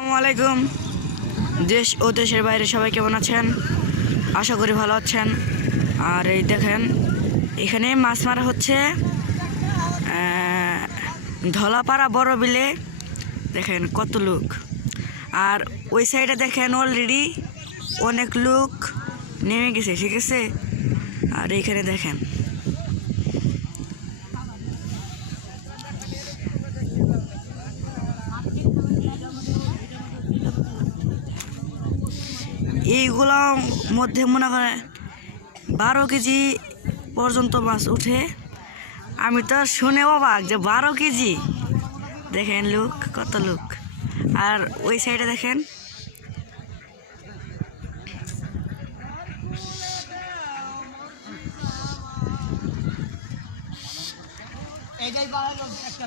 আসসালামু আলাইকুম। দেশ ও দেশের বাইরে সবাই কেমন আছেন? আশা করি ভালো আছেন। আর এই দেখেন, এখানে মাছ মারা হচ্ছে ধলাপাড়া বড় বিলে। দেখেন কত লোক। আর ওই সাইডে দেখেন অলরেডি অনেক লোক নেমে গেছে, ঠিক আছে? আর এইখানে দেখেন এইগুলো মধ্যে মনে করে বারো কেজি পর্যন্ত মাছ উঠে। আমি তো শুনে অবাক যে বারো কেজি। দেখেন লোক, কত লোক। আর ওই সাইডে দেখেন। একটা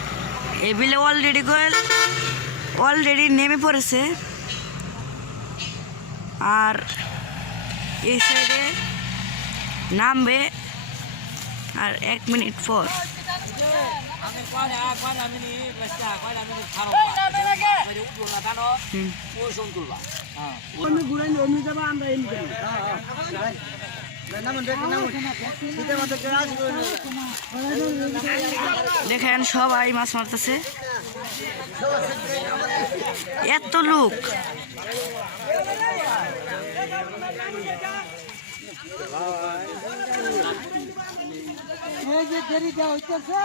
এই বিলে অলরেডি গোয়েল অলরেডি নেমে পড়েছে। আর এই সাইডে নামবে আর এক মিনিট পর। হুম। দেখেন সবাই মাছ মারতেছে। এত লোক। এই যে দেরি দেওয়া হইতেছে